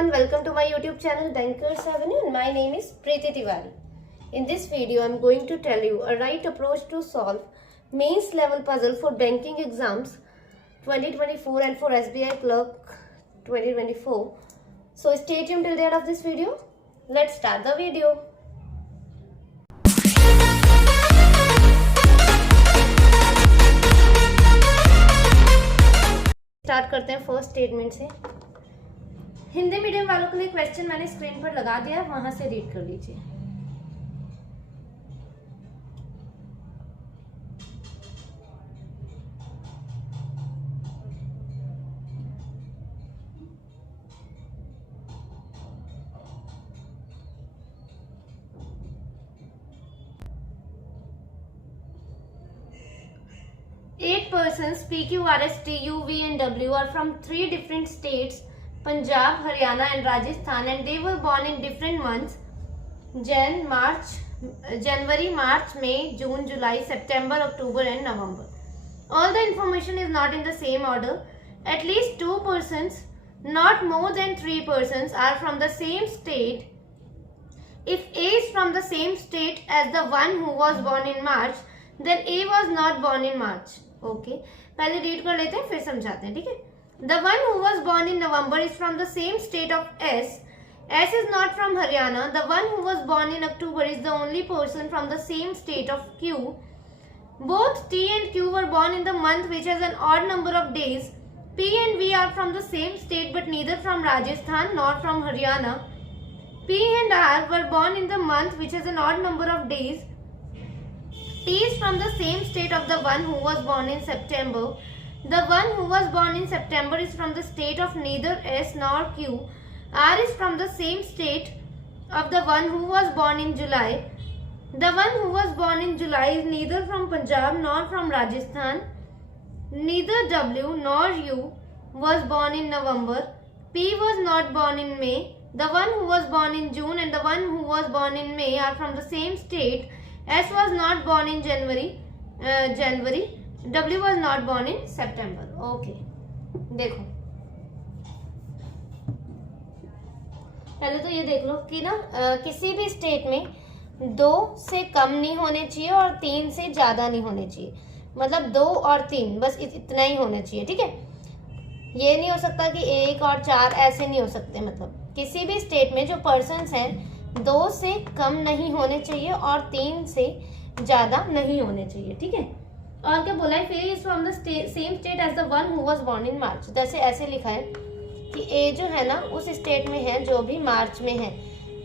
everyone, welcome to my YouTube channel Bankers Avenue and my name is Preeti Tiwari. In this video, I am going to tell you a right approach to solve mains level puzzle for banking exams 2024 and for SBI Clerk 2024. So stay tuned till the end of this video. Let's start the video. Start करते हैं first statement से। Hindi medium वालों के लिए question मैंने screen पर लगा दिया है, वहां से रीड कर लीजिए। Eight persons P, Q, R, S, T, U, V and W are from three different states, Punjab, Haryana and Rajasthan, and they were born in different months, January, March, May, June, July, September, October and November. All the information is not in the same order. At least two persons, not more than three persons, are from the same state. If A is from the same state as the one who was born in March, then A was not born in March. Okay, पहले read कर लेते हैं फिर समझाते हैं, ठीक है। The one who was born in November is from the same state of S. S is not from Haryana. The one who was born in October is the only person from the same state of Q. Both T and Q were born in the month which has an odd number of days. P and V are from the same state but neither from Rajasthan nor from Haryana. P and R were born in the month which has an odd number of days. T is from the same state of the one who was born in September. The one who was born in September is from the state of neither S nor Q. R is from the same state of the one who was born in July. The one who was born in July is neither from Punjab nor from Rajasthan. Neither W nor U was born in November. P was not born in May. The one who was born in June and the one who was born in May are from the same state. S was not born in January. W was not born in September. Okay, देखो पहले तो ये देख लो कि ना किसी भी state में 2 से कम नहीं होने चाहिए और 3 से ज्यादा नहीं होने चाहिए। मतलब 2 और 3 बस इतना ही होना चाहिए, ठीक है। ये नहीं हो सकता कि 1 और 4 ऐसे नहीं हो सकते। मतलब किसी भी स्टेट में जो पर्सन्स हैं 2 से कम नहीं होने चाहिए और 3 से ज्यादा नहीं होने चाहिए, ठीक है। और क्या बोला है, फिर is from the same state as the one who was born in March. जैसे ऐसे लिखा है कि ए जो है ना उस स्टेट में है जो भी मार्च में है,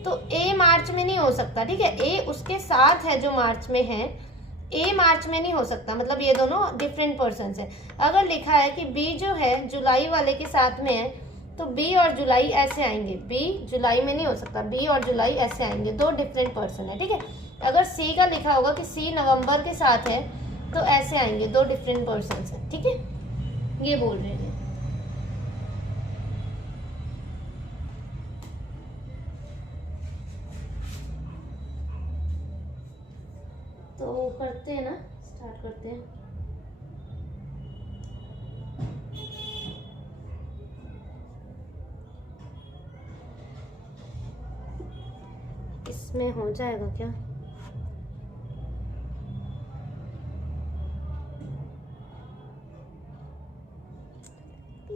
तो ए मार्च में नहीं हो सकता, ठीक है। ए उसके साथ है जो मार्च में है, ए मार्च में नहीं हो सकता। मतलब ये दोनों डिफरेंट पर्सन्स हैं। अगर लिखा है कि बी जो है जुलाई वाले के साथ में है, तो बी और जुलाई ऐसे आएंगे। बी जुलाई में नहीं हो सकता, बी और जुलाई ऐसे आएंगे, 2 डिफरेंट पर्सन है, ठीक है। अगर सी का लिखा होगा कि सी नवंबर के साथ है, तो ऐसे आएंगे, 2 डिफरेंट पर्सन हैं, ठीक है। ये बोल रहे हैं। तो करते हैं ना, स्टार्ट करते हैं। इसमें हो जाएगा क्या?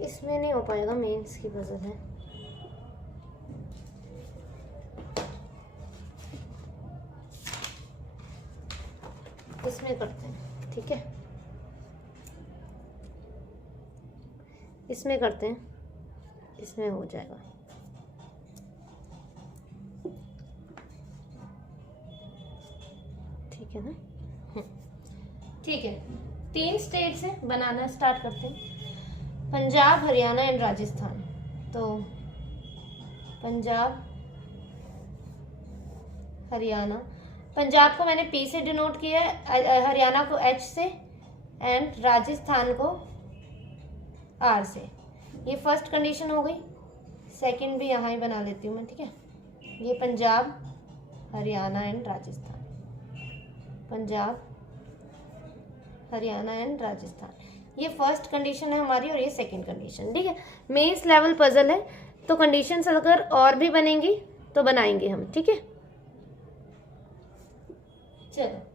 इसमें नहीं हो पाएगा, मेंस की पजल है। इसमें करते हैं, ठीक है। इसमें करते हैं, इसमें हो जाएगा। ठीक है ना, ठीक है। 3 स्टेट से बनाना स्टार्ट करते हैं, पंजाब, हरियाणा एंड राजस्थान। तो पंजाब, हरियाणा, पंजाब को मैंने P से डिनोट किया है, हरियाणा को H से एंड राजस्थान को R से। ये फर्स्ट कंडीशन हो गई। सेकंड भी यहाँ ही बना लेती हूँ मैं, ठीक है। ये पंजाब, हरियाणा एंड राजस्थान, पंजाब, हरियाणा एंड राजस्थान। ये फर्स्ट कंडीशन है हमारी और ये सेकंड कंडीशन, ठीक है। मेंस लेवल पजल है तो कंडीशंस अगर और भी बनेंगी तो बनाएंगे हम, ठीक है। चलो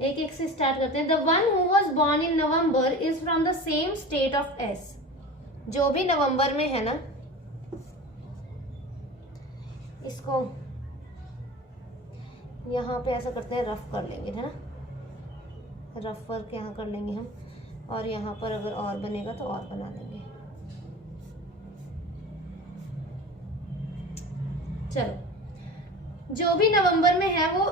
एक एक से स्टार्ट करते हैं। The one who was born in November is from the same state of S. जो भी नवंबर में है ना, इसको यहाँ पे ऐसा करते हैं, रफ कर लेंगे, है ना, रफ वर्क यहाँ कर लेंगे हम, और यहाँ पर अगर और बनेगा तो और बना लेंगे। चलो जो भी नवंबर में है वो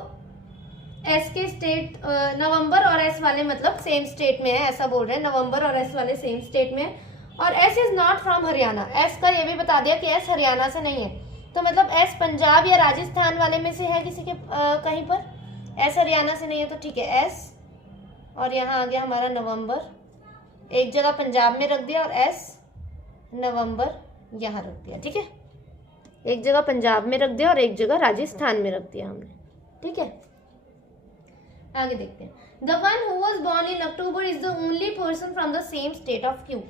एस के स्टेट, नवंबर और एस वाले मतलब सेम स्टेट में है, ऐसा बोल रहे हैं, नवंबर और एस वाले सेम स्टेट में है। और S is not from Haryana. S का ये भी बता दिया कि एस हरियाणा से नहीं है, तो मतलब एस पंजाब या राजस्थान वाले में से है किसी के कहीं पर, एस हरियाणा से नहीं है, तो ठीक है एस, और यहाँ आ गया हमारा नवंबर, एक जगह पंजाब में रख दिया, और एस नवंबर यहाँ रख दिया, ठीक है, एक जगह पंजाब में रख दिया और एक जगह राजस्थान में रख दिया हमने, ठीक है। आगे देखते हैं। The one who was born in October is the only person from the same state of Q.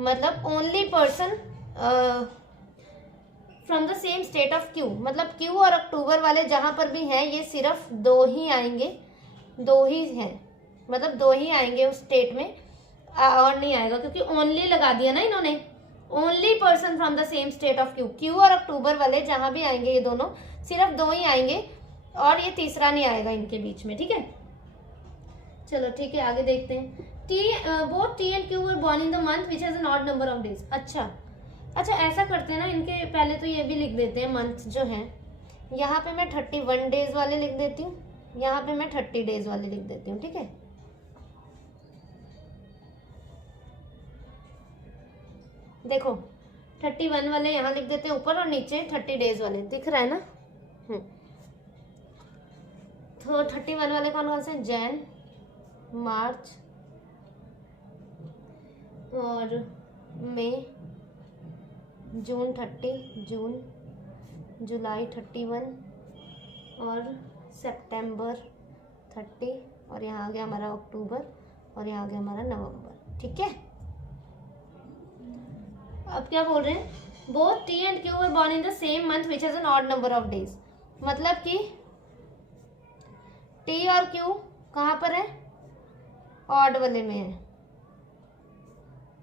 मतलब only person from the same state of Q, मतलब क्यू और अक्टूबर वाले जहां पर भी हैं ये सिर्फ दो ही आएंगे, दो ही हैं, मतलब दो ही आएंगे उस स्टेट में, और नहीं आएगा, क्योंकि ओनली लगा दिया ना इन्होंने। Only person from the same state of Q, Q और अक्टूबर वाले जहां भी आएंगे ये दोनों सिर्फ दो ही आएंगे, और ये तीसरा नहीं आएगा इनके बीच में, ठीक है। चलो ठीक है, आगे देखते हैं। Both T and Q were born in the month which has an odd number of days. अच्छा ऐसा करते हैं ना, इनके पहले तो ये भी लिख देते हैं मंथ जो है, यहाँ पे मैं 31 डेज वाले लिख देती हूँ, यहाँ पे मैं 30 डेज वाले लिख देती हूँ, ठीक है। देखो 31 वाले यहाँ लिख देते हैं ऊपर, और नीचे 30 डेज वाले, दिख रहा है ना। तो 31 वाले कौन कौन से, जैन, मार्च और मई, जून 30, जून, जुलाई 31 और सितंबर 30, और यहाँ आ गया हमारा अक्टूबर, और यहाँ आ गया हमारा नवंबर, ठीक है। अब क्या बोल रहे हैं, both T and Q were born in the same month which has an odd number of days. मतलब कि टी और क्यू कहाँ पर है, ऑड वाले में है,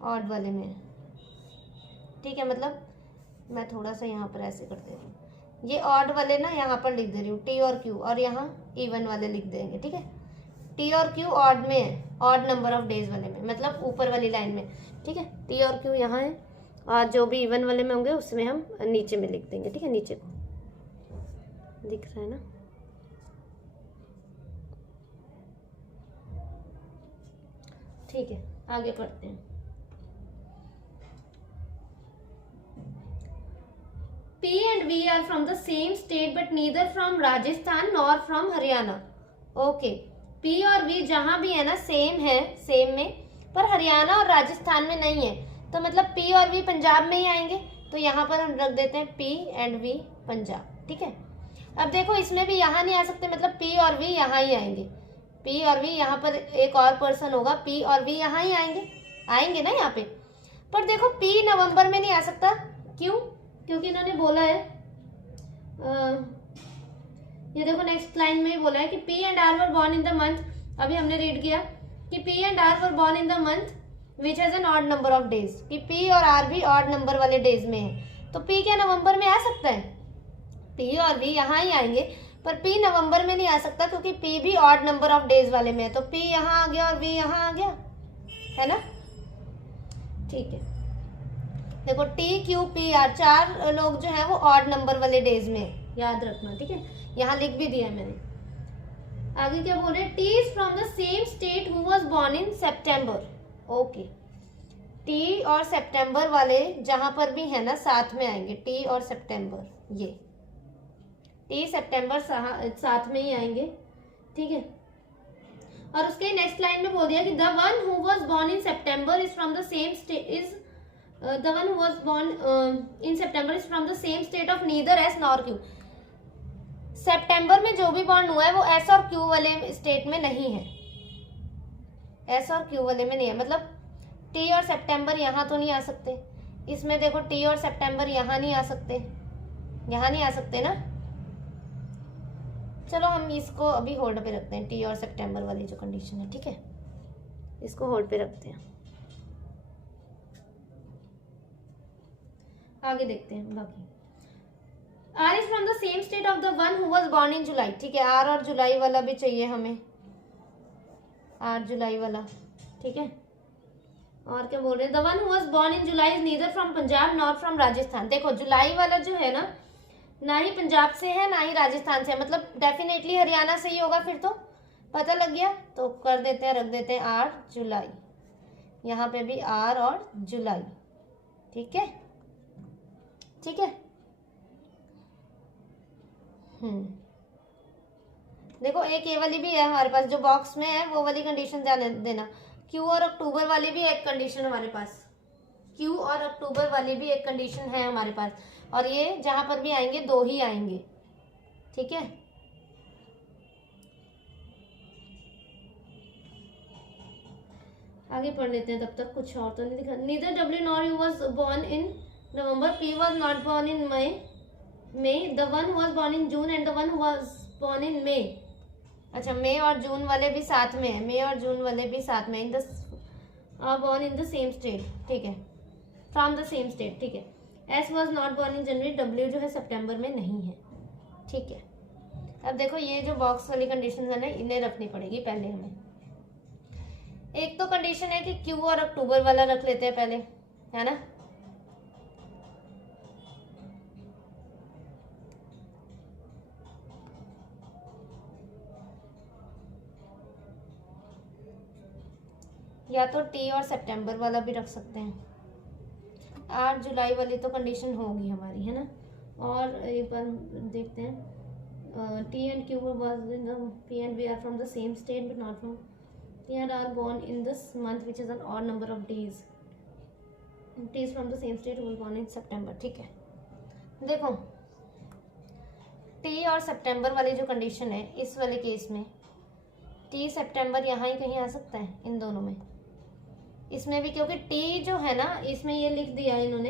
ऑड वाले में है, ठीक है। मतलब मैं थोड़ा सा यहाँ पर ऐसे कर दे रही हूँ, ये ऑड वाले ना यहाँ पर लिख दे रही हूँ, टी और क्यू, और यहाँ इवन वाले लिख देंगे, ठीक है। टी और क्यू ऑड में है, ऑड नंबर ऑफ डेज वाले में, मतलब ऊपर वाली लाइन में, ठीक है। टी और क्यू यहाँ है, और जो भी इवन वाले में होंगे उसमें हम नीचे में लिख देंगे, ठीक है। नीचे को दिख रहा है ना, ठीक है। आगे पढ़ते हैं। P and V are from the same state but neither from Rajasthan nor from Haryana. Okay. P और V जहाँ भी है ना सेम है, सेम में, पर हरियाणा और राजस्थान में नहीं है, तो मतलब P और V पंजाब में ही आएंगे, तो यहाँ पर हम रख देते हैं P and V पंजाब, ठीक है। अब देखो इसमें भी यहाँ नहीं आ सकते, मतलब P और V यहाँ ही आएंगे, P और V यहाँ पर एक और पर्सन होगा, P और V यहाँ ही आएंगे ना यहाँ पे। पर देखो P नवंबर में नहीं आ सकता, क्यों? क्योंकि इन्होंने बोला है, ये देखो नेक्स्ट लाइन में ही बोला है कि P and R were born in the month, अभी हमने रीड किया कि P and R were born in the month which has an odd number of days, कि P और R भी ऑड नंबर वाले डेज में है, तो P क्या नवंबर में आ सकता है? P और V यहाँ ही आएंगे, पर P नवंबर में नहीं आ सकता क्योंकि P भी ऑड नंबर ऑफ डेज वाले में है, तो P यहाँ आ गया और V यहाँ आ गया, है ना, ठीक है। देखो T Q P R चार लोग जो है वो ऑड नंबर वाले डेज में, याद रखना, ठीक है। यहाँ लिख भी दिया है मैंने। आगे क्या बोल रहे हैं, T is from the same state who was born in September. Okay, T और सितंबर वाले जहां पर भी है ना साथ में आएंगे, T और सितंबर, ये T सितंबर साथ में ही आएंगे, ठीक है। और उसके नेक्स्ट लाइन में बोल दिया कि the one who was born in September is from the same state is the one who was born in September is from the same state of neither S nor Q. सितंबर में जो भी born हुआ है वो S और Q वाले state में नहीं है, S और Q वाले में नहीं है, मतलब T और सितंबर यहाँ तो नहीं आ सकते, इसमें देखो टी और सितंबर यहाँ नहीं आ सकते, यहाँ नहीं आ सकते ना। चलो हम इसको अभी होल्ड पे रखते हैं, टी और सितंबर वाली जो कंडीशन है, ठीक है, इसको होल्ड पे रखते हैं। आगे देखते हैं बाकी। R is from the same state of the one who was born in July, ठीक है, आर और जुलाई वाला भी चाहिए हमें, आर जुलाई वाला, ठीक है। और क्या बोल रहे हैं, the one who was born in July is neither from Punjab not from Rajasthan. देखो जुलाई वाला जो है ना, ना ही पंजाब से है ना ही राजस्थान से है, मतलब डेफिनेटली हरियाणा से ही होगा, फिर तो पता लग गया। तो कर देते हैं, रख देते हैं आर जुलाई, यहाँ पे भी आर और जुलाई, ठीक है, ठीक है। देखो एक ये वाली भी है हमारे पास, जो बॉक्स में है वो वाली कंडीशन ध्यान देना। क्यू और अक्टूबर वाली भी एक कंडीशन हमारे पास, क्यू और अक्टूबर वाली भी एक कंडीशन है हमारे पास, और ये जहां पर भी आएंगे दो ही आएंगे, ठीक है। आगे पढ़ लेते हैं, तब तक कुछ और तो नहीं दिखा। Neither W nor U was born in November, P was not born in May, the one who was born in June and the one who was born in May. अच्छा, मई और जून वाले भी साथ में है, मई और जून वाले भी साथ में, in the born in the same state, ठीक है, फ्रॉम द सेम स्टेट, ठीक है। S was not born in January, W जो है सितंबर में नहीं है, ठीक है। अब देखो ये जो बॉक्स वाली कंडीशन है ना, इन्हें रखनी पड़ेगी पहले हमें। एक तो कंडीशन है कि क्यू और अक्टूबर वाला रख लेते हैं पहले, है ना। या तो टी और सितंबर वाला भी रख सकते हैं। 8 जुलाई वाली तो कंडीशन होगी हमारी, है ना। और एक बार देखते हैं, T and Q was in the P and V are from the same state but not from, T and R born in this month which is an odd number of days, T is from the same state was born in September, ठीक है। देखो T और सितंबर वाली जो condition है, इस वाले case में टी सितंबर यहाँ ही कहीं आ सकता है, इन दोनों में, इसमें भी, क्योंकि टी जो है ना, इसमें ये लिख दिया है इन्होंने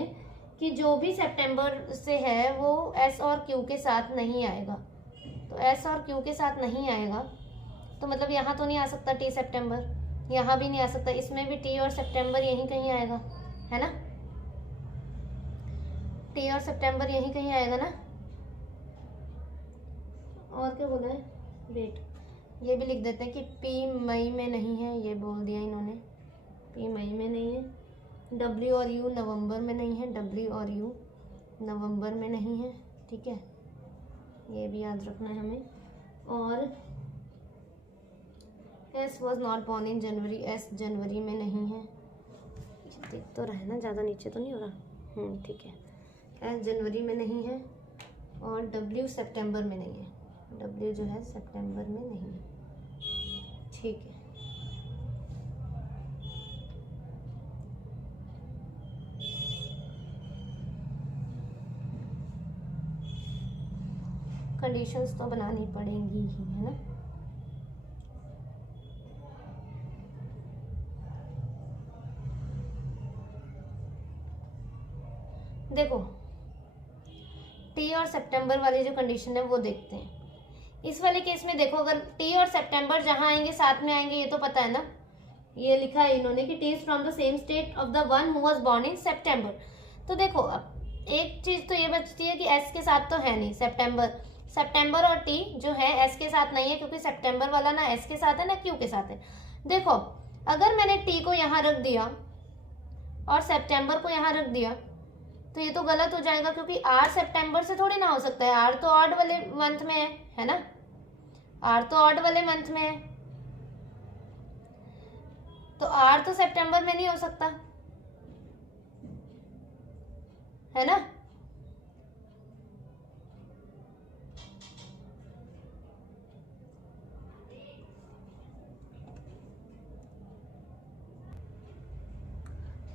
कि जो भी सितंबर से है वो एस और क्यू के साथ नहीं आएगा। तो एस और क्यू के साथ नहीं आएगा तो मतलब यहाँ तो नहीं आ सकता टी सितंबर, यहाँ भी नहीं आ सकता, इसमें भी टी और सितंबर यहीं कहीं आएगा, है ना। टी और सितंबर यहीं कहीं आएगा ना। और क्या बोला है, वेट, ये भी लिख देते हैं कि पी मई में नहीं है, ये बोल दिया इन्होंने, पी मई में नहीं है। डब्ल्यू और यू नवंबर में नहीं है, डब्ल्यू और यू नवंबर में नहीं है, ठीक है, ये भी याद रखना है हमें। और S was not born in January, S जनवरी में नहीं है, देख तो रहे ना, ज़्यादा नीचे तो नहीं हो रहा, ठीक है, एस जनवरी में नहीं है। और डब्ल्यू सितंबर में नहीं है, डब्ल्यू जो है सितंबर में नहीं है, ठीक है। कंडीशंस तो बनानी पड़ेंगी ही, है ना। देखो टी और सितंबर वाली जो कंडीशन है वो देखते हैं। इस वाले केस में देखो, अगर टी और सितंबर जहां आएंगे साथ में आएंगे, ये तो पता है ना, ये लिखा है इन्होंने कि T is from the same state of the one who was born in September. तो देखो अब एक चीज तो ये बचती है कि एस के साथ तो है नहीं, सितंबर और टी जो है एस के साथ नहीं है, क्योंकि सितंबर वाला ना एस के साथ है ना क्यू के साथ है। देखो अगर मैंने टी को यहाँ रख दिया और सितंबर को यहाँ रख दिया तो ये तो गलत हो जाएगा, क्योंकि आर सितंबर से थोड़ी ना हो सकता है, आर तो ऑड वाले मंथ में है ना, आर तो ऑड वाले मंथ में है, तो आर तो सितंबर में नहीं हो सकता, है ना।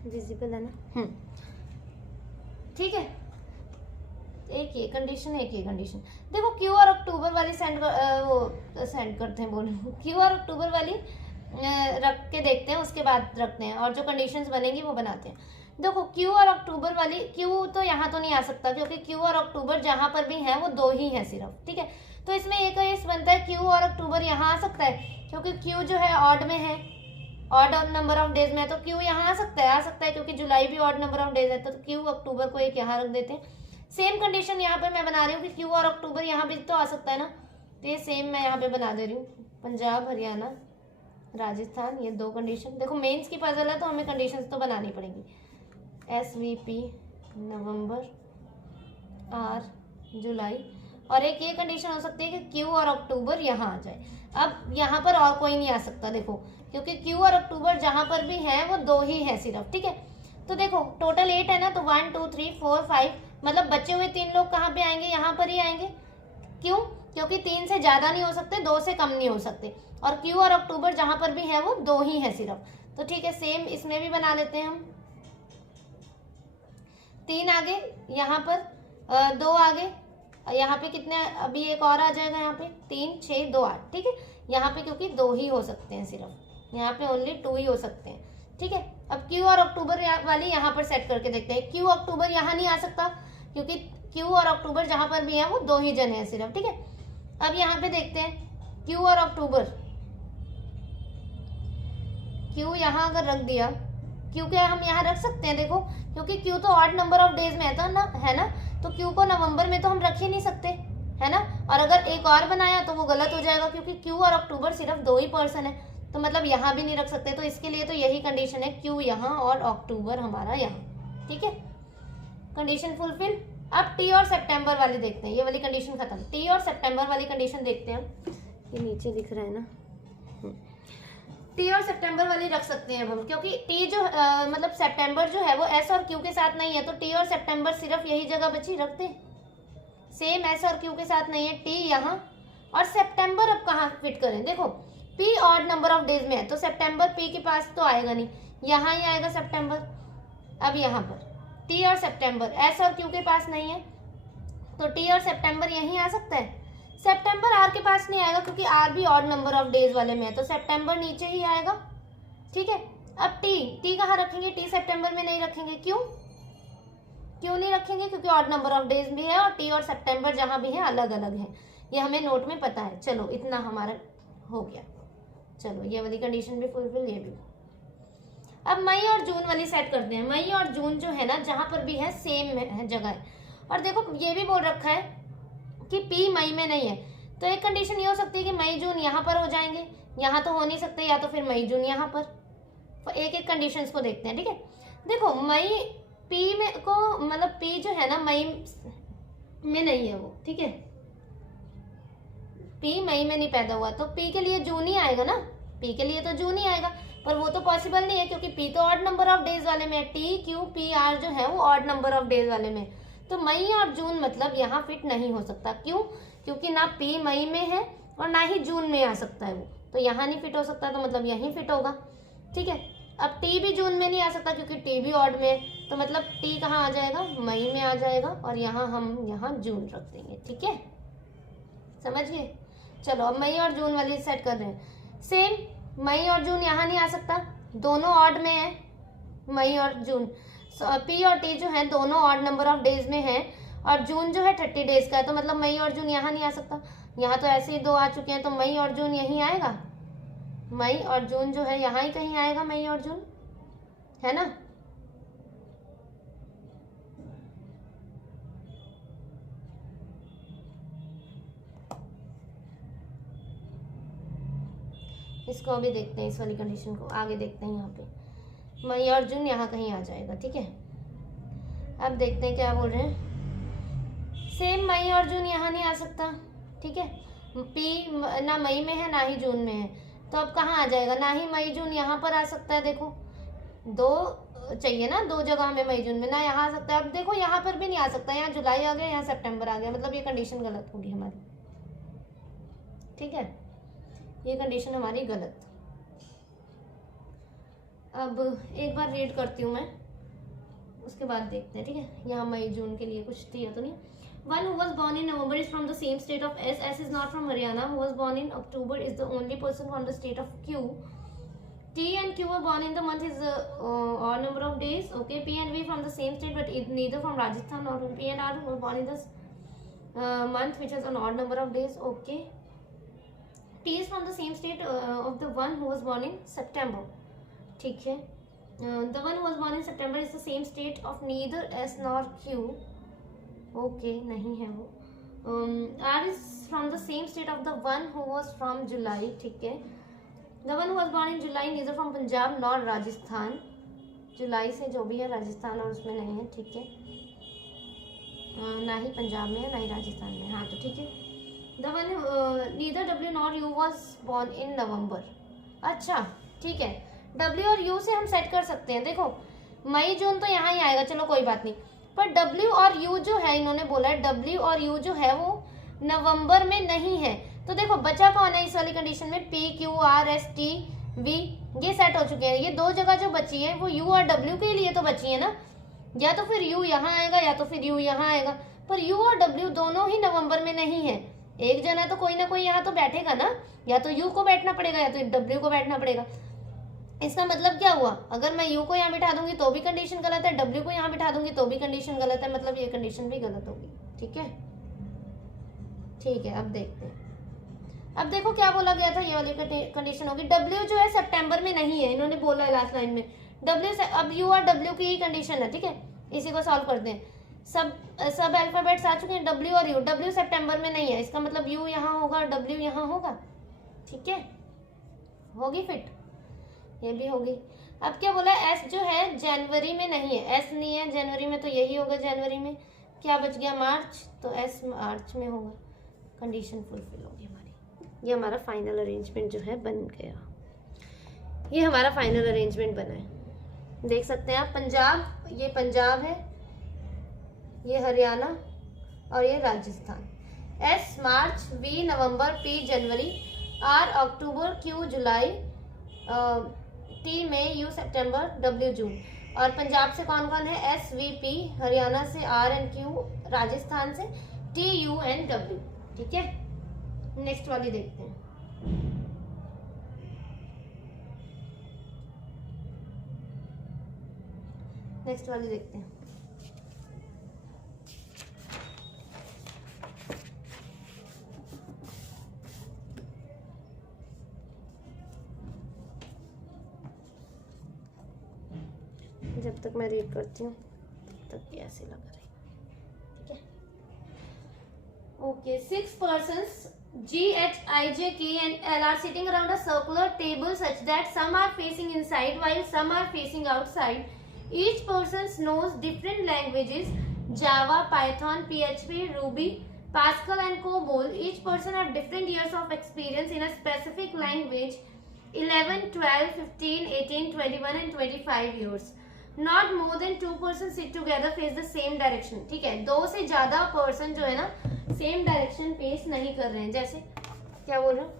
विजिबल है ना, ठीक है। एक ये कंडीशन है, एक ये कंडीशन। देखो क्यू और अक्टूबर वाली सेंड करते हैं, बोले क्यू और अक्टूबर वाली रख के देखते हैं, उसके बाद रखते हैं, और जो कंडीशंस बनेंगी वो बनाते हैं। देखो क्यू और अक्टूबर वाली, क्यू तो यहाँ तो नहीं आ सकता क्योंकि क्यू और अक्टूबर जहाँ पर भी है वो 2 ही है सिर्फ, ठीक है। तो इसमें एक केस बनता है क्यू और अक्टूबर यहाँ आ सकता है क्योंकि क्यू जो है ऑड में है, ऑड नंबर ऑफ डेज में है, तो क्यू यहाँ आ सकता है क्योंकि जुलाई भी ऑड नंबर ऑफ डेज है, तो क्यू अक्टूबर को एक यहाँ रख देते हैं। सेम कंडीशन यहाँ पे मैं बना रही हूँ कि क्यू और अक्टूबर यहाँ भी तो आ सकता है ना, तो ये सेम मैं यहाँ पे बना दे रही हूँ, पंजाब हरियाणा राजस्थान, ये 2 कंडीशन। देखो मेंस की पजल है तो हमें कंडीशंस तो बनानी पड़ेगी। SVP नवंबर, R जुलाई, और एक ये कंडीशन हो सकती है कि क्यू और अक्टूबर यहाँ आ जाए। अब यहाँ पर और कोई नहीं आ सकता देखो, क्योंकि क्यू और अक्टूबर जहाँ पर भी है वो 2 ही है सिर्फ, ठीक है। तो देखो टोटल 8 है ना, तो 1 2 3 4 5, मतलब बचे हुए 3 लोग कहाँ पे आएंगे, यहाँ पर ही आएंगे। क्यों? क्योंकि 3 से ज्यादा नहीं हो सकते, 2 से कम नहीं हो सकते, और क्यू और अक्टूबर जहाँ पर भी है वो 2 ही है सिर्फ। तो ठीक है, सेम इसमें भी बना लेते हैं हम। 3 आगे, यहाँ पर 2 आगे, यहाँ पे कितने, अभी एक और आ जाएगा यहाँ पे 3 6 2 8, ठीक है। यहाँ पे क्योंकि 2 ही हो सकते हैं सिर्फ, यहाँ पे ओनली 2 ही हो सकते हैं, ठीक है। अब क्यू और अक्टूबर वाली यहाँ पर सेट करके देखते हैं। क्यू अक्टूबर यहाँ नहीं आ सकता क्योंकि क्यू और अक्टूबर जहाँ पर भी है वो 2 ही जने हैं सिर्फ, ठीक है। अब यहाँ पे देखते हैं क्यू और अक्टूबर, क्यू यहाँ अगर रख दिया, क्यू के हम यहाँ रख सकते हैं देखो, क्योंकि क्यू तो ऑड नंबर ऑफ डेज में है ना, तो क्यू को नवंबर में तो हम रख ही नहीं सकते, है ना। और अगर एक और बनाया तो वो गलत हो जाएगा क्योंकि क्यू और अक्टूबर सिर्फ 2 ही पर्सन है, तो मतलब यहाँ भी नहीं रख सकते। तो इसके लिए तो यही कंडीशन है, क्यू यहाँ और अक्टूबर हमारा यहाँ, ठीक है। Condition fulfil. अब टी और सितंबर वाली देखते हैं, ये वाली कंडीशन खत्म। टी और सितंबर वाली कंडीशन देखते हैं हम, ये नीचे दिख रहा है ना, टी और सितंबर वाली रख सकते हैं अब हम, क्योंकि टी जो मतलब सितंबर जो है वो एस और क्यू के साथ नहीं है, तो टी और सितंबर सिर्फ यही जगह बची, रखते हैं। सेम एस और क्यू के साथ नहीं है, टी यहाँ और सितंबर अब कहाँ फिट करें। देखो P odd number of days में है तो सितंबर पी के पास तो आएगा नहीं, यहाँ ही आएगा सितंबर। अब यहाँ पर टी और सितंबर, एस और क्यू के पास नहीं है तो टी और सितंबर यहीं आ सकता है। सितंबर आर के पास नहीं आएगा क्योंकि आर भी ऑड नंबर ऑफ डेज वाले में है, तो सितंबर नीचे ही आएगा, ठीक है। अब टी कहाँ रखेंगे, टी सितंबर में नहीं रखेंगे, क्यों नहीं रखेंगे, क्योंकि ऑड नंबर ऑफ डेज भी है और टी और सितंबर जहां भी है अलग अलग है, ये हमें नोट में पता है। चलो इतना हमारा हो गया, चलो ये वाली कंडीशन भी फुलफिल, ये भी। अब मई और जून वाली सेट करते हैं। मई और जून जो है ना जहां पर भी है सेम जगह है, और देखो ये भी बोल रखा है कि पी मई में नहीं है, तो एक कंडीशन ये हो सकती है कि मई जून यहाँ पर हो जाएंगे, यहाँ तो हो नहीं सकते, या तो फिर मई जून यहाँ पर। तो एक एक कंडीशंस को देखते हैं, ठीक है। देखो मई पी में को मतलब पी जो है ना मई में नहीं है वो, ठीक है, पी मई में नहीं पैदा हुआ, तो पी के लिए जून ही आएगा ना, पी के लिए तो जून ही आएगा, पर वो तो पॉसिबल नहीं है क्योंकि पी तो ऑड नंबर ऑफ डेज वाले में है, टी क्यू पी आर जो है वो ऑड नंबर ऑफ डेज वाले में, तो मई और जून मतलब यहाँ फिट नहीं हो सकता। क्यों? क्योंकि ना पी मई में है और ना ही जून में आ सकता है वो, तो यहाँ नहीं फिट हो सकता, तो मतलब यहीं फिट होगा, ठीक है। अब टी भी जून में नहीं आ सकता क्योंकि टी भी ऑड में है, तो मतलब टी कहाँ आ जाएगा, मई में आ जाएगा, और यहाँ हम यहाँ जून रख देंगे, ठीक है, समझ गए। चलो अब मई और जून वाली सेट कर रहे हैं। सेम मई और जून यहाँ नहीं आ सकता, दोनों ऑड में है, मई और जून। पी और टी जो है दोनों ऑड नंबर ऑफ डेज में है, और जून जो है 30 डेज का है, तो मतलब मई और जून यहाँ नहीं आ सकता, यहाँ तो ऐसे ही 2 आ चुके हैं, तो मई और जून यहीं आएगा, मई और जून जो है यहाँ ही कहीं आएगा, मई और जून, है ना। इसको अभी देखते हैं, इस वाली कंडीशन को आगे देखते हैं, यहाँ पे मई और जून यहाँ कहीं आ जाएगा, ठीक है। अब देखते हैं क्या बोल रहे हैं। सेम मई और जून यहाँ नहीं आ सकता, ठीक है, पी ना मई में है ना ही जून में है, तो अब कहाँ आ जाएगा, ना ही मई जून यहाँ पर आ सकता है। देखो 2 चाहिए ना, 2 जगह हमें मई जून में, ना यहाँ आ सकता है। अब देखो यहाँ पर भी नहीं आ सकता, यहाँ जुलाई आ गया, यहाँ सितंबर आ गया, मतलब ये कंडीशन गलत होगी हमारी, ठीक है, ये कंडीशन हमारी गलत। अब एक बार रीड करती हूँ मैं, उसके बाद देखते हैं, ठीक है। यहाँ मई जून के लिए कुछ दिया तो नहीं। One who was born in November is from the same state of S. S is not from Haryana. Who was born in October is the only person from the state of Q. T and Q were born in the month is odd number of days. Okay, P and V from the same state, but neither from Rajasthan, or P and R were born in this month which has an odd number of days. Okay, T is from the same state of the one who was born in September. ठीक है, the one who was born in September is the same state of neither S nor Q. Okay, नहीं है वो. R is from the same state of the one who was from July. ठीक है, the one who was born in July neither from Punjab nor Rajasthan. जुलाई से जो भी है राजस्थान और उसमें नहीं है. ठीक है, ना ही पंजाब में है ना ही राजस्थान में. हाँ तो ठीक है. The one neither W nor U was born in November. अच्छा ठीक है, W और U से हम सेट कर सकते हैं. देखो मई जून तो यहाँ ही आएगा, चलो कोई बात नहीं, पर W और U जो है, इन्होंने बोला है W और U जो है वो नवंबर में नहीं है. तो देखो बचा कौन है इस वाली कंडीशन में? P Q R S T V, ये सेट हो चुके हैं. ये दो जगह जो बची है वो U और W के लिए तो बची है ना. या तो फिर U यहाँ आएगा या तो फिर U यहाँ आएगा, पर U और W दोनों ही नवंबर में नहीं है. एक जना तो कोई ना कोई यहाँ तो बैठेगा ना, या तो U को बैठना पड़ेगा या तो W को बैठना पड़ेगा. इसका मतलब क्या हुआ? अगर मैं U को यहाँ बिठा दूंगी तो भी कंडीशन गलत है, W को यहाँ बिठा दूंगी तो भी कंडीशन गलत है, मतलब ये कंडीशन भी गलत होगी. ठीक है, ठीक है. अब देखते हैं. अब देखो क्या बोला गया था, ये वाली कंडीशन होगी. W जो है सितंबर में नहीं है, इन्होंने बोला है लास्ट लाइन में. W से अब U और W की ही कंडीशन है. ठीक है, इसी को सॉल्व करते हैं. सब अल्फाबेट्स आ चुके हैं. W और U. W सितंबर में नहीं है, इसका मतलब U यहाँ होगा और W यहाँ होगा. ठीक है, होगी फिट, ये भी होगी. अब क्या बोला? S जो है जनवरी में नहीं है. S नहीं है जनवरी में, तो यही होगा जनवरी में. क्या बच गया? मार्च, तो S मार्च में होगा. कंडीशन फुलफिल होगी हमारी. ये हमारा फाइनल अरेंजमेंट जो है बन गया. ये हमारा फाइनल अरेंजमेंट बना है, देख सकते हैं आप. पंजाब, ये पंजाब है, ये हरियाणा और ये राजस्थान. S मार्च, V नवंबर, P जनवरी, R अक्टूबर, Q जुलाई, T मई, U सितंबर, W जून. और पंजाब से कौन कौन है? S V P, हरियाणा से R एंड Q, राजस्थान से T U एंड W. ठीक है, नेक्स्ट वाली देखते हैं. नेक्स्ट वाली देखते हैं. जब तक मैं रीड करती हूँ तब तक ऐसे लग रही. ठीक है, okay. 6 persons G, H, I, J, K and L are sitting around a circular table such that some are facing inside while some are facing outside. Each person knows different languages: Java, Python, PHP, Ruby, Pascal and COBOL. Each person have different years of experience in a specific language: 11, 12, 15, 18, 21 and 25 years. Not more than 2 persons sit together face the same direction. ठीक है, 2 से ज्यादा person जो है ना same direction face नहीं कर रहे हैं. जैसे क्या बोल रहे हो?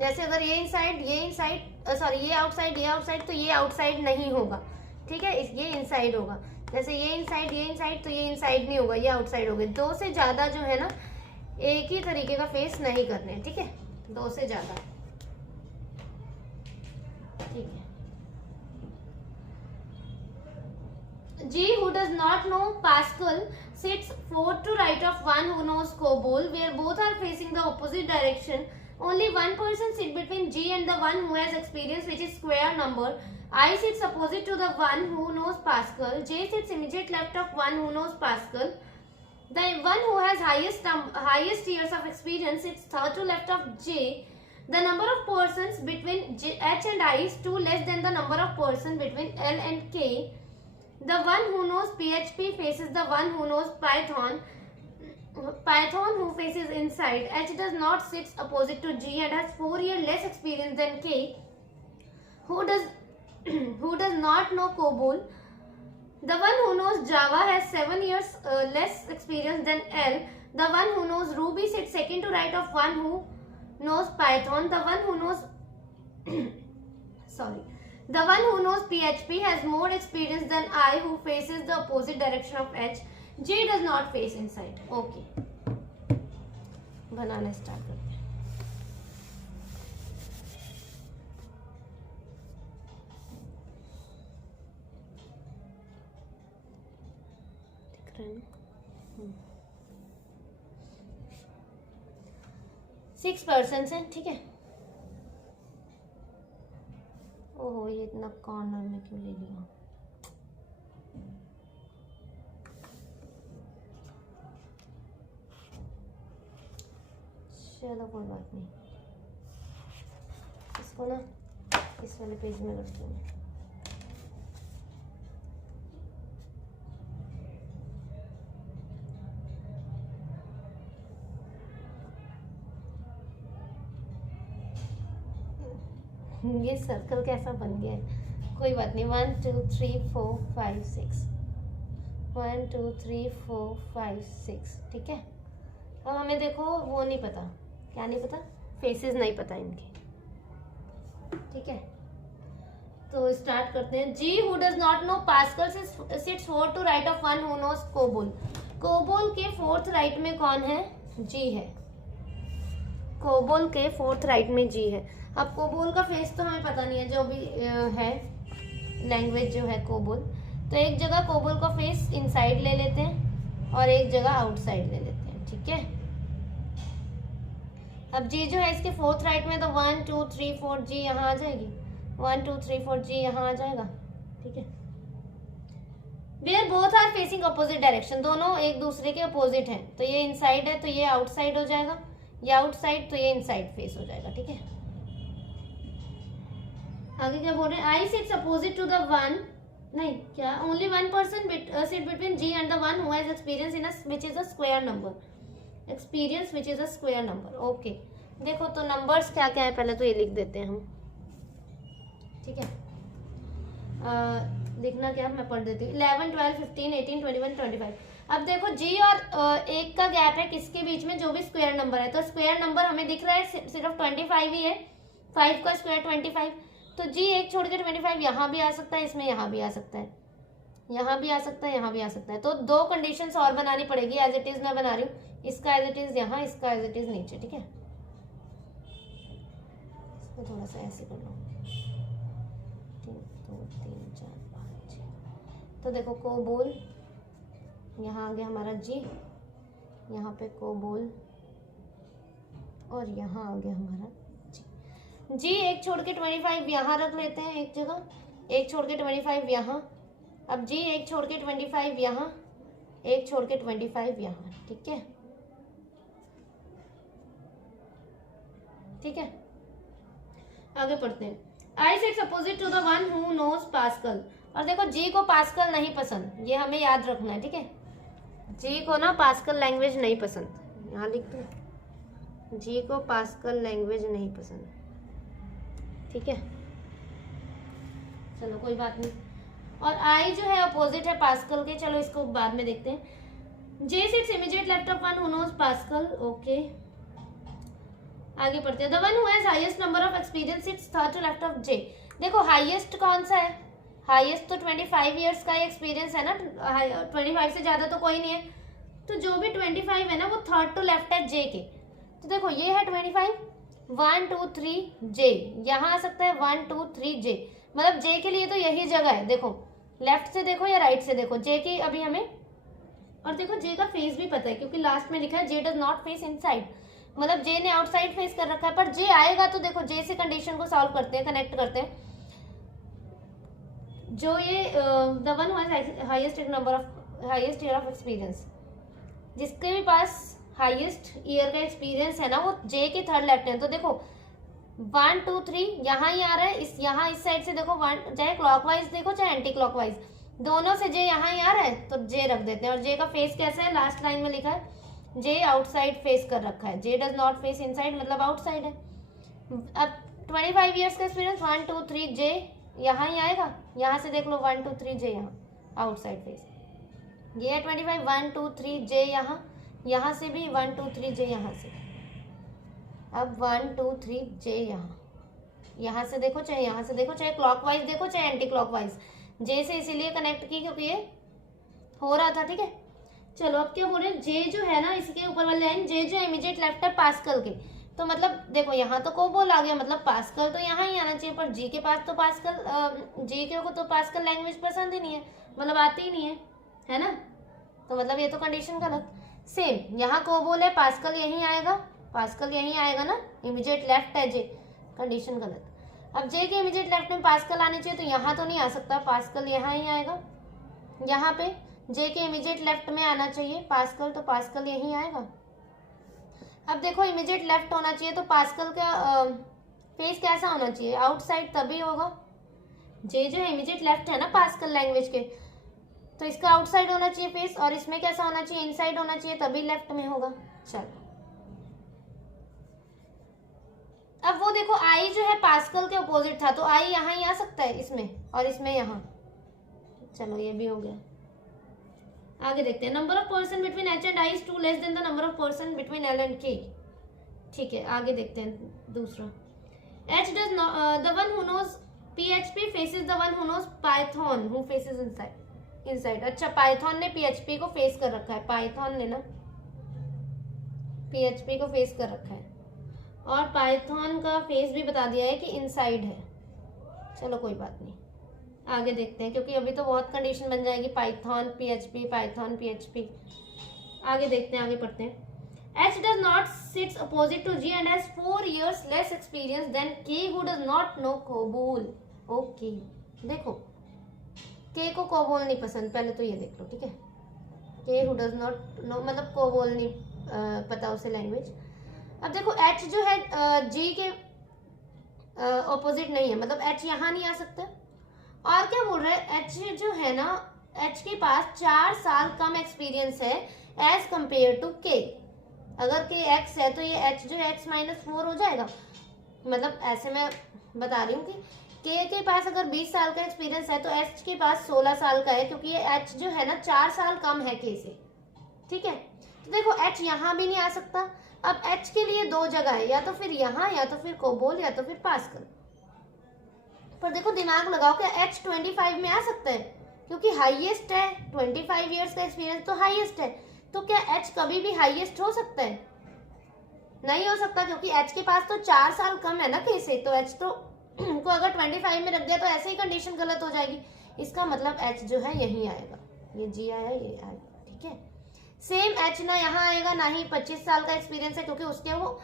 जैसे अगर ये इनसाइड, सॉरी ये आउटसाइड, तो ये आउटसाइड नहीं होगा. ठीक है, ये इनसाइड होगा. जैसे ये इनसाइड, तो ये इनसाइड नहीं होगा, ये आउटसाइड होगा. 2 से ज्यादा जो है ना एक ही तरीके का फेस नहीं करने हैं. ठीक है, 2 से ज्यादा. ठीक है. G, who does not know Pascal, sits 4 to right of one who knows COBOL, where both are facing the opposite direction. Only one person sits between G and the one who has experience, which is square number. I sits opposite to the one who knows Pascal. J sits immediate left of one who knows Pascal. The one who has highest years of experience sits third to left of J. The number of persons between H and I is 2 less than the number of persons between L and K. The one who knows PHP faces the one who knows Python who faces inside. H does not sit opposite to G and has 4 years less experience than K, who does not know COBOL. The one who knows Java has 7 years less experience than L. The one who knows Ruby sits second to right of one who knows Python. The one who knows The one who knows PHP has more experience than I, who faces the opposite direction of H. J does not face inside. Okay. Banana start करते हैं. 6 persons हैं, ठीक है। ओहो, ये इतना corner में क्यों ले लिया? चलो कोई बात नहीं, इसको ना इस वाले पेज में रखती हूँ। ये सर्कल कैसा बन गया है, कोई बात नहीं। 1 2 3 4 5 6, 1 2 3 4 5 6, ठीक है। अब हमें देखो वो नहीं पता, क्या नहीं पता, फेसेस नहीं पता इनके, ठीक है। तो स्टार्ट करते हैं। G who does not know Pascal sits 4 to right of 1 who knows COBOL. COBOL के 4th राइट में कौन है? जी है। कोबोल के 4th राइट में जी है। अब कोबोल का फेस तो हमें पता नहीं है, जो भी है लैंग्वेज जो है कोबोल, तो एक जगह कोबोल का फेस इनसाइड ले लेते हैं और एक जगह आउटसाइड ले लेते हैं, ठीक है। अब जी जो है इसके 4th राइट में, तो 1 2 3 4 जी यहाँ आ जाएगी, 1 2 3 4 जी यहाँ आ जाएगा, ठीक है। Where both are facing opposite direction, दोनों एक दूसरे के अपोजिट हैं, तो ये इनसाइड है तो ये आउटसाइड हो जाएगा, ये आउटसाइड तो ये इनसाइड फेस हो जाएगा, ठीक है। आगे क्या बोल रहे हैं? I sits opposite to the one, नहीं क्या, only one person sit between G and the one who has experience in which is a square number, experience which is a square number. Okay, देखो तो numbers क्या क्या है पहले तो ये लिख देते हैं हम, ठीक है। लिखना क्या, मैं पढ़ देती हूँ। 11 12 15 18 21 25। अब देखो जी और एक का गैप है किसके बीच में? जो भी स्क्वायर नंबर है, तो स्क्वायर नंबर हमें दिख रहा है सिर्फ 25 ही है, 5 का स्क्वायर 25, तो जी एक छोड़ के 25 यहाँ भी आ सकता है, इसमें यहाँ भी आ सकता है, यहाँ भी आ सकता है, यहाँ भी आ सकता है। तो दो कंडीशंस और बनानी पड़ेगी, एज इट इज मैं बना रही हूँ, इसका एज इट इज यहाँ, इसका एज इट इज नीचे, ठीक है। इसको थोड़ा सा ऐसे कर लो, 3 2 3 4 5 6। तो देखो कोबोल, यहाँ आ गया हमारा जी, यहाँ पे कोबोल और यहाँ आ गया हमारा जी। एक छोड़ के 25 यहाँ रख लेते हैं एक जगह, एक छोड़ के 25 यहाँ। अब जी एक छोड़ के 25 यहाँ, एक छोड़ के 25 यहाँ, ठीक है, ठीक है। आगे पढ़ते हैं। I sits opposite to the one who knows Pascal, और देखो जी को पास्कल नहीं पसंद, ये हमें याद रखना है, ठीक है। जी को ना पास्कल लैंग्वेज नहीं पसंद, यहाँ लिख दो, जी को पास्कल लैंग्वेज नहीं पसंद, ठीक है। चलो कोई बात नहीं। और आई जो है अपोजिट है पास्कल के, चलो इसको बाद में देखते हैं। J sits immediate left of one who knows Pascal, okay. आगे पढ़ते हैं। The one who has highest number of experience sits third to left of J. देखो हाईएस्ट कौन सा है? हाईएस्ट तो 25 ईयर्स का एक्सपीरियंस है ना, 25 से ज्यादा तो कोई नहीं है, तो जो भी 25 है ना वो थर्ड टू लेफ्ट है जे के। तो देखो ये है 25, 1 2 3 जे, यहाँ आ सकता है 1 2 3 जे, मतलब जे के लिए तो यही जगह है। देखो लेफ्ट से देखो या राइट से देखो, जे की अभी हमें, और देखो जे का फेस भी पता है क्योंकि लास्ट में लिखा है जे डज नॉट फेस इनसाइड, मतलब जे ने आउटसाइड फेस कर रखा है, पर जे आएगा तो देखो जे से कंडीशन को सॉल्व करते हैं, कनेक्ट करते हैं। जो ये the one highest number of highest year of experience, जिसके भी पास हाईएस्ट ईयर का एक्सपीरियंस है ना वो जे के थर्ड लेफ्ट है। तो देखो 1 2 3 यहाँ ही आ रहा है, इस यहाँ इस साइड से देखो, चाहे क्लॉकवाइज देखो चाहे एंटी क्लॉकवाइज, दोनों से जे यहाँ ही आ रहा है तो जे रख देते हैं। और जे का फेस कैसा है? लास्ट लाइन में लिखा है जे आउटसाइड फेस कर रखा है, जे डज नॉट फेस इनसाइड मतलब आउटसाइड है। अब 25 ईयर्स का एक्सपीरियंस 1 2 3 जे यहाँ ही आएगा, यहाँ से देख लो 1 2 3 जे यहाँ आउटसाइड फेस, ये है 25 1 2 3 जे यहाँ, यहाँ से भी 1 2 3 जे यहाँ से। अब 1 2 3 जे यहाँ से देखो चाहे यहाँ से देखो, चाहे क्लॉकवाइज देखो चाहे एंटी क्लॉकवाइज, जे से इसीलिए कनेक्ट की क्योंकि ये हो रहा था, ठीक है। चलो अब क्या बोल रहे हैं? जे जो है ना इसके ऊपर वाली लाइन, जे जो इमीडिएट लेफ्ट है पास्कल के, तो मतलब देखो यहाँ तो कोबोल आ गया, मतलब पास्कल तो यहाँ ही आना चाहिए, पर जी के पास तो पास्कल, जी के को तो पास्कल लैंग्वेज पसंद ही नहीं है, मतलब आती ही नहीं है ना, तो मतलब ये तो कंडीशन गलत। सेम यहाँ कोबोल है, पास्कल यहीं आएगा, पास्कल यहीं आएगा ना, इमीडिएट लेफ्ट है जे, कंडीशन गलत। अब जे के इमीडिएट लेफ्ट में पास्कल आने चाहिए, तो यहाँ तो नहीं आ सकता, पास्कल यहाँ ही आएगा, यहाँ पे जे के इमीडिएट लेफ्ट में आना चाहिए पास्कल, तो पास्कल यहीं आएगा। अब देखो इमीडिएट लेफ्ट होना चाहिए, तो पास्कल का फेस कैसा होना चाहिए, आउटसाइड तभी होगा। जे जो है इमीडिएट लेफ्ट है ना पास्कल लैंग्वेज के, तो इसका आउटसाइड होना चाहिए फेस, और इसमें कैसा होना चाहिए, इनसाइड होना चाहिए, तभी लेफ्ट में होगा। चलो अब वो देखो आई जो है पास्कल के अपोजिट था, तो आई यहाँ ही आ सकता है इसमें, और इसमें यहाँ। चलो ये भी हो गया। आगे देखते हैं, number of person between H and I is 2 less than the number of person between L and K. ठीक है, आगे देखते हैं दूसरा। H does the one who knows PHP faces the one who knows Python who faces inside. अच्छा, Python ने PHP को face कर रखा है, पाइथन ने ना PHP को फेस कर रखा है, और पाइथन का फेस भी बता दिया है कि इनसाइड है। चलो कोई बात नहीं, आगे देखते हैं, क्योंकि अभी तो बहुत कंडीशन बन जाएगी, पाइथन PHP पाइथन PHP। आगे देखते हैं, आगे पढ़ते हैं। H does not sits opposite to G and has 4 years less experience than K who does not know COBOL। Okay, देखो K को COBOL नहीं पसंद, पहले तो ये देख लो, ठीक है। K who does not know मतलब COBOL नहीं पता उसे लैंग्वेज। अब देखो H जो है G के ऑपोजिट नहीं है, मतलब H यहाँ नहीं आ सकता। और क्या बोल रहा है, H जो है ना, H के पास 4 साल कम एक्सपीरियंस है एज कंपेयर टू K। अगर K X है तो ये H जो है X -4 हो जाएगा। मतलब ऐसे मैं बता रही हूँ कि K के पास अगर 20 साल का एक्सपीरियंस है तो H के पास 16 साल का है, क्योंकि ये H जो है ना 4 साल कम है K से। ठीक है, तो देखो H यहाँ भी नहीं आ सकता। अब H के लिए 2 जगह है, या तो फिर यहाँ, या तो फिर कोबोल, या तो फिर पास्कल। पर देखो दिमाग लगाओ, क्या H 25 में आ सकता है, क्योंकि हाईएस्ट है, 25 ईयर्स का एक्सपीरियंस तो हाईएस्ट है। तो क्या H कभी भी हाईएस्ट हो सकता है? नहीं हो सकता, क्योंकि H के पास तो 4 साल कम है ना K से, तो H तो को अगर 25 में रख दिया तो ऐसे ही कंडीशन गलत हो जाएगी। इसका मतलब H जो है यही आएगा, ये G आया, ये आएगा। ठीक है, सेम H ना यहाँ आएगा, ना ही 25 साल का एक्सपीरियंस है, क्योंकि उसके वो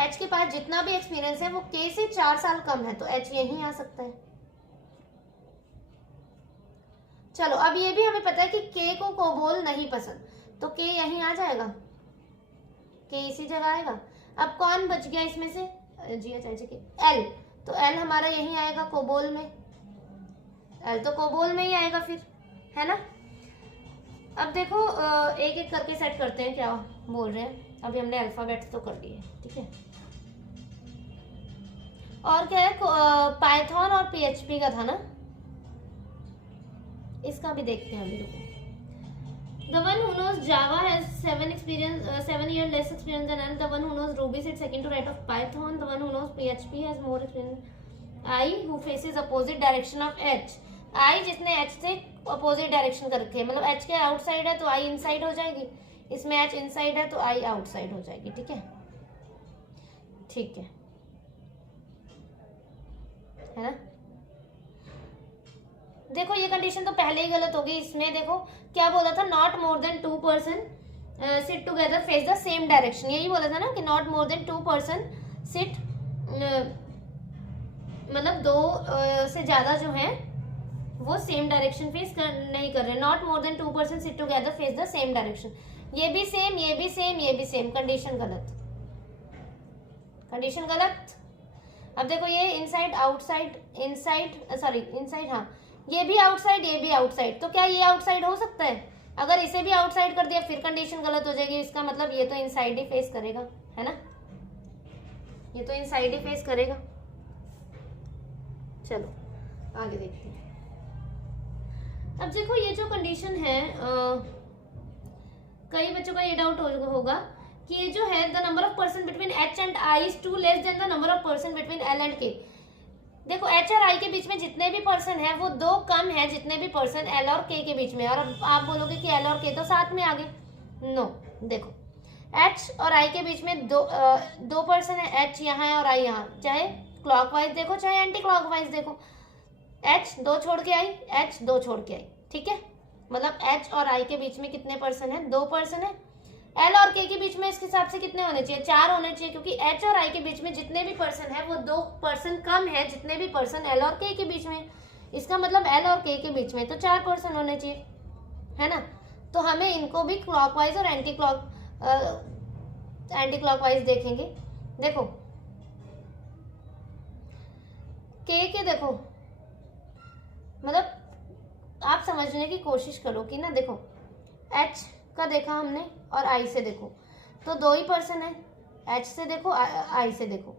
H के पास जितना भी एक्सपीरियंस है वो K से 4 साल कम है, तो H यहीं आ सकता है। चलो अब ये भी हमें पता है कि K को कोबोल नहीं पसंद, तो K यहीं आ जाएगा, K इसी जगह आएगा। अब कौन बच गया इसमें से, जी L, तो L हमारा यहीं आएगा कोबोल में, L तो कोबोल में ही आएगा फिर, है ना। अब देखो एक एक करके सेट करते हैं क्या बोल रहे हैं। अभी हमने अल्फाबेट्स तो कर दिए, ठीक है। और क्या है, पाइथन और PHP का था ना, इसका भी देखते हैं अभी, रुको। The one who knows Java has 7 years less experience than L. The one who knows Ruby sits second to right of Python. The one who knows PHP has more experience. I who faces opposite direction of H. I जिसने H से opposite direction कर रखे हैं, मतलब H के outside है तो I inside हो जाएगी, इसमें H इनसाइड है तो I आउटसाइड हो जाएगी। ठीक है, ठीक है ना। देखो ये कंडीशन तो पहले ही गलत होगी। इसमें देखो क्या बोला था, not more than 2 person sit together face the same direction, यही बोला था ना कि not more than 2 person sit, मतलब 2 से ज्यादा जो है वो सेम डायरेक्शन फेस नहीं कर रहे। Not more than 2 person sit together face the same direction, ये भी सेम, ये भी सेम, ये भी सेम, कंडीशन गलत, कंडीशन गलत। अब देखो ये inside outside, inside sorry inside, हाँ ये भी आउटसाइड, ये भी आउटसाइड, तो क्या ये आउटसाइड हो सकता है? अगर इसे भी आउटसाइड कर दिया फिर कंडीशन गलत हो जाएगी। इसका मतलब ये तो इनसाइड ही फेस करेगा, है ना, ये तो इनसाइड ही फेस करेगा। चलो आगे देखते हैं। अब देखो ये जो कंडीशन है, कई बच्चों का ये डाउट होगा कि ये जो है the number of person between H and I is 2 less than the number of person between L and K। देखो H और I के बीच में जितने भी पर्सन है वो 2 कम है जितने भी पर्सन L और K के बीच में। और अब आप बोलोगे कि L और K तो साथ में आ गए, नो। देखो H और I के बीच में दो पर्सन है, H यहाँ है और I यहाँ, चाहे क्लॉकवाइज देखो चाहे एंटी क्लॉकवाइज देखो। H 2 छोड़ के आई, H 2 छोड़ के आई, ठीक है। मतलब H और I के बीच में कितने पर्सन है, 2 पर्सन है। एल और के के बीच में इसके हिसाब से कितने होने चाहिए, 4 होने चाहिए, क्योंकि एच और आई के बीच में जितने भी पर्सन है वो 2 पर्सन कम है जितने भी पर्सन एल और के के बीच में। इसका मतलब एल और के बीच में तो 4 पर्सन होने चाहिए, है ना। तो हमें इनको भी क्लॉकवाइज और एंटी क्लॉकवाइज देखेंगे। देखो के देखो, मतलब आप समझने की कोशिश करो कि ना, देखो एच का देखा हमने और आई से देखो तो 2 ही पर्सन है, एच से देखो आई से देखो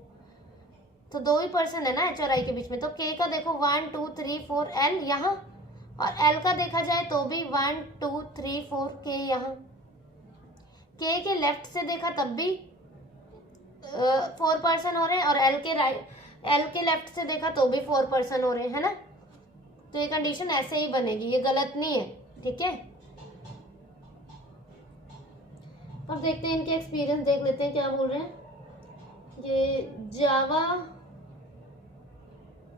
तो 2 ही पर्सन है ना एच और आई के बीच में। तो के का देखो 1 2 3 4 एल यहाँ, और एल का देखा जाए तो भी 1 2 3 4 के यहाँ। के लेफ्ट से देखा तब भी 4 पर्सन हो रहे हैं, और एल के लेफ्ट से देखा तो भी 4 पर्सन हो रहे हैं, है ना। तो ये कंडीशन ऐसे ही बनेगी, ये गलत नहीं है, ठीक है। अब देखते हैं इनके एक्सपीरियंस, देख लेते हैं क्या बोल रहे हैं। ये जावा,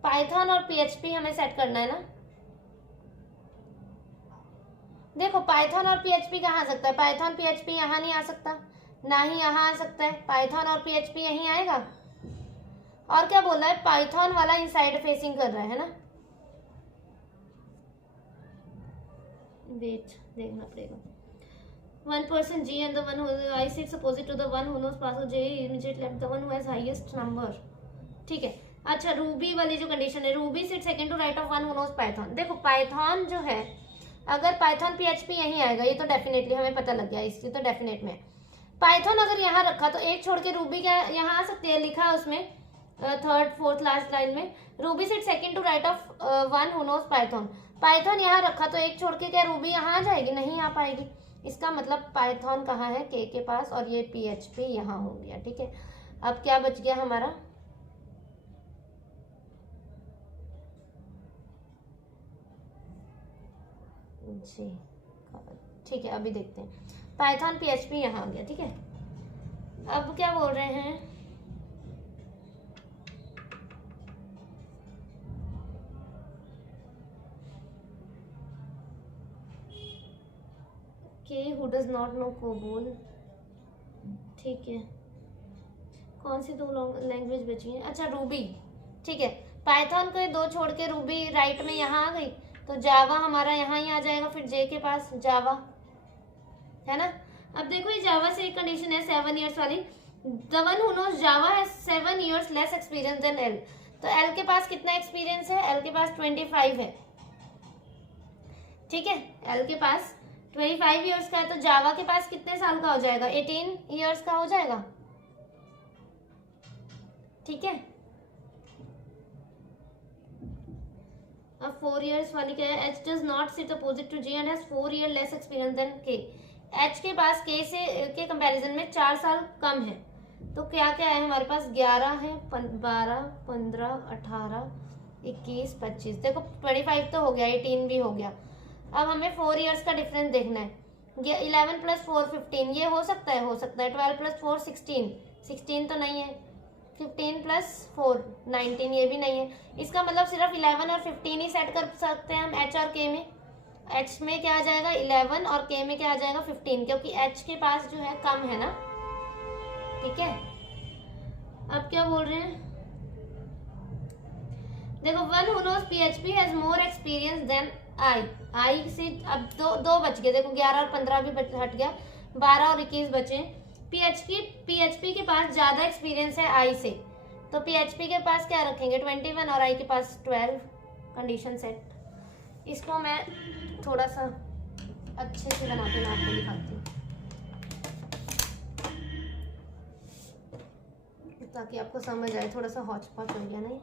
पाइथन और पीएचपी हमें सेट करना है ना। देखो पाइथन और पीएचपी कहाँ आ सकता है, पाइथन पीएचपी यहाँ नहीं आ सकता, ना ही यहाँ आ सकता है, पाइथन और पीएचपी यहीं आएगा। और क्या बोला है, पाइथन वाला इनसाइड फेसिंग कर रहा है ना। वेट, देखना पड़ेगा। One person G and the one who I sits opposite to the one who knows password J immediately left the one who has highest number, ठीक है। अच्छा रूबी वाली जो कंडीशन है, Ruby sit second to right of one who knows Python. देखो Python जो है, अगर पाइथन पीएचपी यहीं आएगा, ये तो डेफिनेटली हमें पता लग गया, इसलिए तो डेफिनेट में। पाइथन अगर यहाँ रखा तो एक छोड़ के रूबी क्या यहाँ आ सकती है, लिखा है उसमें थर्ड फोर्थ लास्ट लाइन में, Ruby sit second to right of one who knows Python. Python यहाँ रखा तो एक छोड़ के क्या रूबी यहाँ आ जाएगी, नहीं आ पाएगी। इसका मतलब पाइथन कहाँ है, के पास, और ये पीएचपी यहाँ हो गया, ठीक है। अब क्या बच गया हमारा, जी ठीक है, अभी देखते हैं। पाइथन पीएचपी यहाँ आ गया, ठीक है। अब क्या बोल रहे हैं, के who does not no COBOL, ठीक है। कौन सी 2 लैंग्वेज बची है, अच्छा रूबी, ठीक है। पाइथन को 2 छोड़ के रूबी राइट में यहाँ आ गई, तो जावा हमारा यहाँ ही आ जाएगा, फिर जे के पास जावा, है ना। अब देखो ये जावा से एक कंडीशन है 7 इयर्स वाली, the one who knows Java has 7 years less experience than L. तो एल के पास कितना एक्सपीरियंस है, एल के पास 25 है, ठीक है। एल के पास 25 इयर्स का है, तो जावा के पास कितने साल का हो जाएगा, 18 इयर्स का हो जाएगा, ठीक है। अब 4 इयर्स वाली क्या है, H does not sit opposite to G and has 4 year less experience than K. H के पास के से के कंपैरिजन में 4 साल कम है, तो क्या क्या है हमारे पास, 11 है, 12 15 18 21 25, देखो 25 तो हो गया, 18 भी हो गया। अब हमें 4 इयर्स का डिफरेंस देखना है, ये 11 + 4 15, ये हो सकता है, 12 + 4 16, 16 तो नहीं है, 15 + 4 19, ये भी नहीं है। इसका मतलब सिर्फ 11 और 15 ही सेट कर सकते हैं हम एच और के में। एच में क्या आ जाएगा 11 और के में क्या आ जाएगा 15, क्योंकि एच के पास जो है कम है ना, ठीक है। अब क्या बोल रहे हैं, देखो one who knows PHP has more experience than I. I से अब दो बच गए, देखो 11 और 15 भी हट गया, 12 और 21 बचे। पीएचपी के पास ज्यादा एक्सपीरियंस है आई से, तो पीएचपी के पास क्या रखेंगे 21 और आई के पास 12, कंडीशन सेट। इसको मैं थोड़ा सा अच्छे से बना के मैं आपको दिखाती हूँ, ताकि आपको समझ आए। थोड़ा सा हौच पौच हो गया नहीं,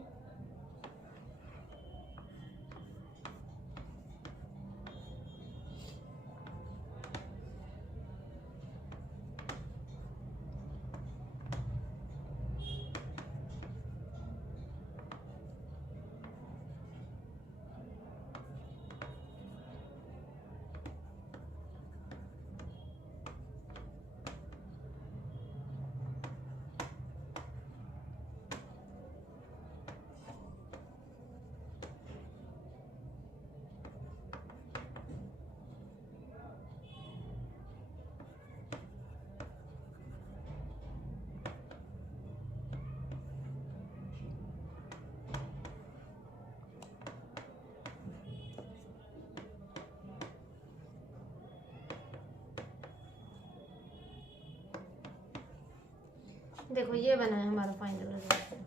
देखो ये बना है हमारा फाइनल अरेंजमेंट।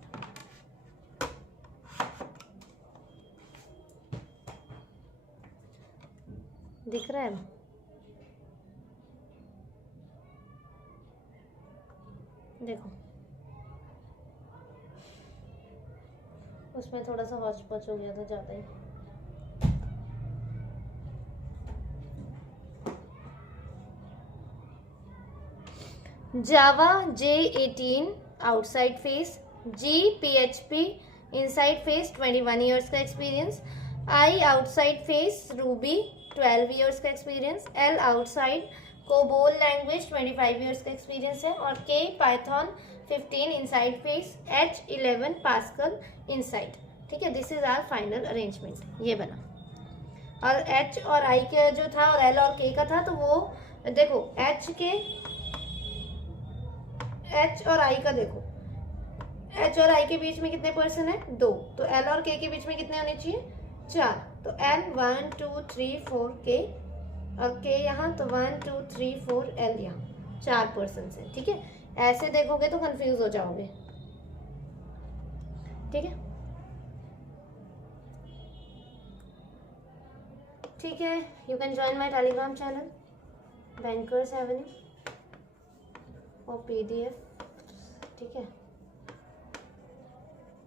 दिख रहा है? देखो उसमें थोड़ा सा हौच पौच हो गया था ज़्यादा ही। Java J18 outside face, G PHP inside face 21 years का experience, I outside face Ruby 12 years का experience, L outside COBOL language 25 years का एक्सपीरियंस है, और K Python 15 inside face, H 11 Pascal inside। ठीक है, this is our final arrangement. ये बना, और H और I के जो था और L और K का था, तो वो देखो H और I का देखो, H और I के बीच में कितने पर्सन है? 2। तो L और K के बीच में कितने होने चाहिए? 4। तो L 1 2 3 4 K, और K यहाँ, तो 1 2 3 4 L यहाँ, 4 पर्सन है। ठीक है, ऐसे देखोगे तो कंफ्यूज हो जाओगे। ठीक है, ठीक है, you can join my Telegram channel bankers Avenue और PDF। ठीक है,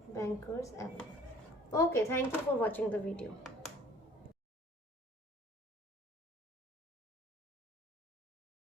bankers Avenue. Okay, thank you for watching the video.